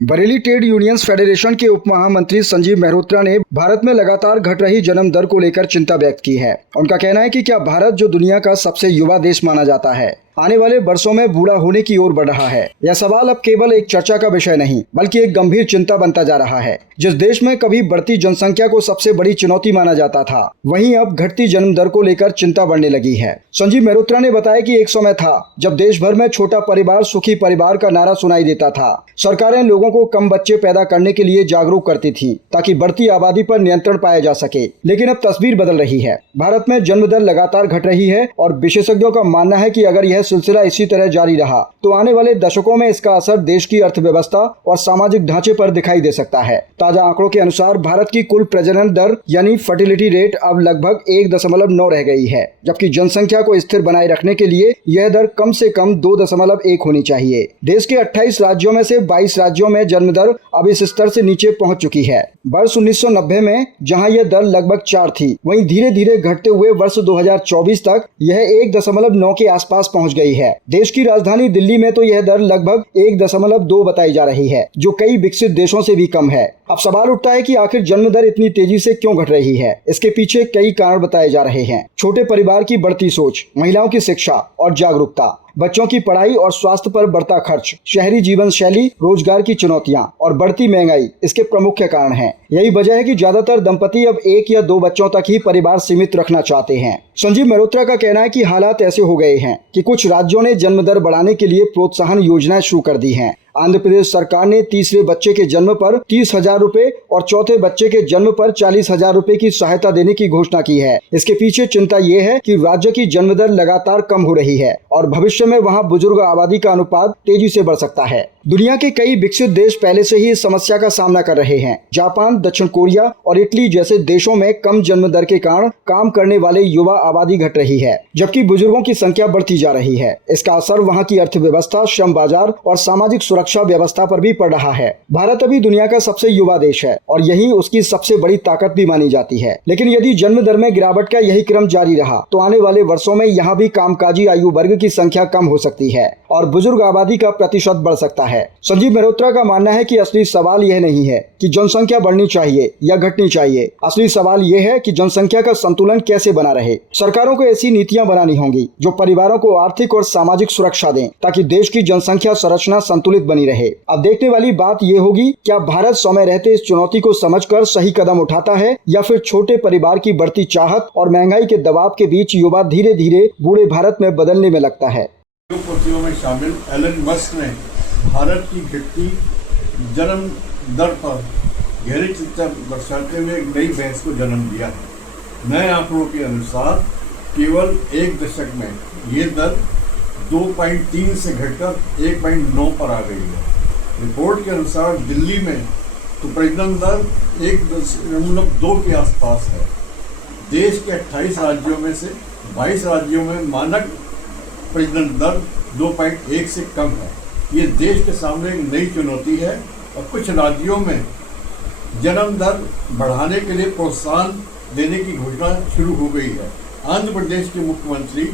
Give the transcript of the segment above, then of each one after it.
Bareilly trade unions federation के उप महामंत्री संजीव मेहरोत्रा ने भारत में लगातार घट रही जन्म दर को लेकर चिंता व्यक्त की है। उनका कहना है कि क्या भारत, जो दुनिया का सबसे युवा देश माना जाता है, आने वाले वर्षों में बूढ़ा होने की ओर बढ़ रहा है। यह सवाल अब केवल एक चर्चा का विषय नहीं, बल्कि एक गंभीर चिंता बनता जा रहा है। जिस देश में कभी बढ़ती जनसंख्या को सबसे बड़ी चुनौती माना जाता था, वहीं अब घटती जन्म दर को लेकर चिंता बढ़ने लगी है। संजीव मेहरोत्रा ने बताया कि एक समय था जब देश भर में छोटा परिवार सुखी परिवार का नारा सुनाई देता था। सरकारें लोगों को कम बच्चे पैदा करने के लिए जागरूक करती थी ताकि बढ़ती आबादी पर नियंत्रण पाया जा सके। लेकिन अब तस्वीर बदल रही है। भारत में जन्म दर लगातार घट रही है और विशेषज्ञों का मानना है कि अगर यह सिलसिला इसी तरह जारी रहा तो आने वाले दशकों में इसका असर देश की अर्थव्यवस्था और सामाजिक ढांचे पर दिखाई दे सकता है। ताजा आंकड़ों के अनुसार भारत की कुल प्रजनन दर यानी फर्टिलिटी रेट अब लगभग 1.9 रह गई है, जबकि जनसंख्या को स्थिर बनाए रखने के लिए यह दर कम से कम 2.1 होनी चाहिए। देश के 28 राज्यों में से 22 राज्यों में जन्म दर अब इस स्तर से नीचे पहुंच चुकी है। वर्ष 1990 में जहां यह दर लगभग 4 थी, वहीं धीरे धीरे घटते हुए वर्ष 2024 तक यह 1.9 के आसपास पहुंच गई है। देश की राजधानी दिल्ली में तो यह दर लगभग 1.2 बताई जा रही है, जो कई विकसित देशों से भी कम है। अब सवाल उठता है कि आखिर जन्म दर इतनी तेजी से क्यों घट रही है। इसके पीछे कई कारण बताए जा रहे हैं। छोटे परिवार की बढ़ती सोच, महिलाओं की शिक्षा और जागरूकता, बच्चों की पढ़ाई और स्वास्थ्य पर बढ़ता खर्च, शहरी जीवन शैली, रोजगार की चुनौतियां और बढ़ती महंगाई इसके प्रमुख कारण हैं। यही वजह है कि ज्यादातर दंपति अब 1 या 2 बच्चों तक ही परिवार सीमित रखना चाहते हैं। संजीव मेहरोत्रा का कहना है कि हालात ऐसे हो गए हैं कि कुछ राज्यों ने जन्म दर बढ़ाने के लिए प्रोत्साहन योजनाएं शुरू कर दी हैं। आंध्र प्रदेश सरकार ने तीसरे बच्चे के जन्म पर 30,000 रुपए और चौथे बच्चे के जन्म पर 40,000 रुपए की सहायता देने की घोषणा की है। इसके पीछे चिंता ये है कि राज्य की जन्म दर लगातार कम हो रही है और भविष्य में वहां बुजुर्ग आबादी का अनुपात तेजी से बढ़ सकता है। दुनिया के कई विकसित देश पहले से ही इस समस्या का सामना कर रहे हैं। जापान, दक्षिण कोरिया और इटली जैसे देशों में कम जन्म दर के कारण काम करने वाले युवा आबादी घट रही है, जबकि बुजुर्गों की संख्या बढ़ती जा रही है। इसका असर वहां की अर्थव्यवस्था, श्रम बाजार और सामाजिक सुरक्षा व्यवस्था पर भी पड़ रहा है। भारत अभी दुनिया का सबसे युवा देश है और यही उसकी सबसे बड़ी ताकत भी मानी जाती है। लेकिन यदि जन्म दर में गिरावट का यही क्रम जारी रहा तो आने वाले वर्षों में यहाँ भी कामकाजी आयु वर्ग की संख्या कम हो सकती है और बुजुर्ग आबादी का प्रतिशत बढ़ सकता है। संजीव मेहरोत्रा का मानना है कि असली सवाल यह नहीं है कि जनसंख्या बढ़नी चाहिए या घटनी चाहिए। असली सवाल यह है कि जनसंख्या का संतुलन कैसे बना रहे। सरकारों को ऐसी नीतियां बनानी होंगी जो परिवारों को आर्थिक और सामाजिक सुरक्षा दें, ताकि देश की जनसंख्या संरचना संतुलित बनी रहे। अब देखने वाली बात यह होगी, क्या भारत समय रहते इस चुनौती को समझकर सही कदम उठाता है या फिर छोटे परिवार की बढ़ती चाहत और महंगाई के दबाव के बीच युवा धीरे धीरे बूढ़े भारत में बदलने में लगता है। में शामिल एलन मस्क ने भारत की घटती जन्म दर पर गहरी चिंता दर्शाते हुए एक नई बहस को जन्म दिया है। नए आंकड़ों के अनुसार केवल एक दशक में ये दर 2.3 से घटकर 1.9 पर आ गई है। रिपोर्ट के अनुसार दिल्ली में तो प्रजनन दर 1.2 के आसपास है। देश के 28 राज्यों में से 22 राज्यों में मानक प्रजनन दर 2.1 से कम है। ये देश के सामने एक नई चुनौती है और कुछ राज्यों में जन्म दर बढ़ाने के लिए प्रोत्साहन देने की घोषणा शुरू हो गई है। आंध्र प्रदेश के मुख्यमंत्री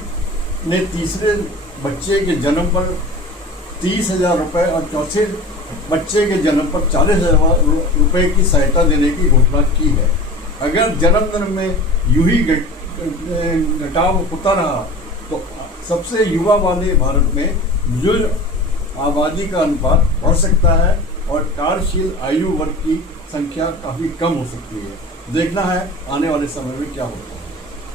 ने तीसरे बच्चे के जन्म पर 30,000 रुपये और चौथे बच्चे के जन्म पर 40,000 रुपये की सहायता देने की घोषणा की है। अगर जन्म दर में यूं ही घटाव होता रहा तो सबसे युवा वाले भारत में बुजुर्ग आबादी का अनुपात बढ़ सकता है और कार्यशील आयु वर्ग की संख्या काफ़ी कम हो सकती है। देखना है आने वाले समय में क्या होता है।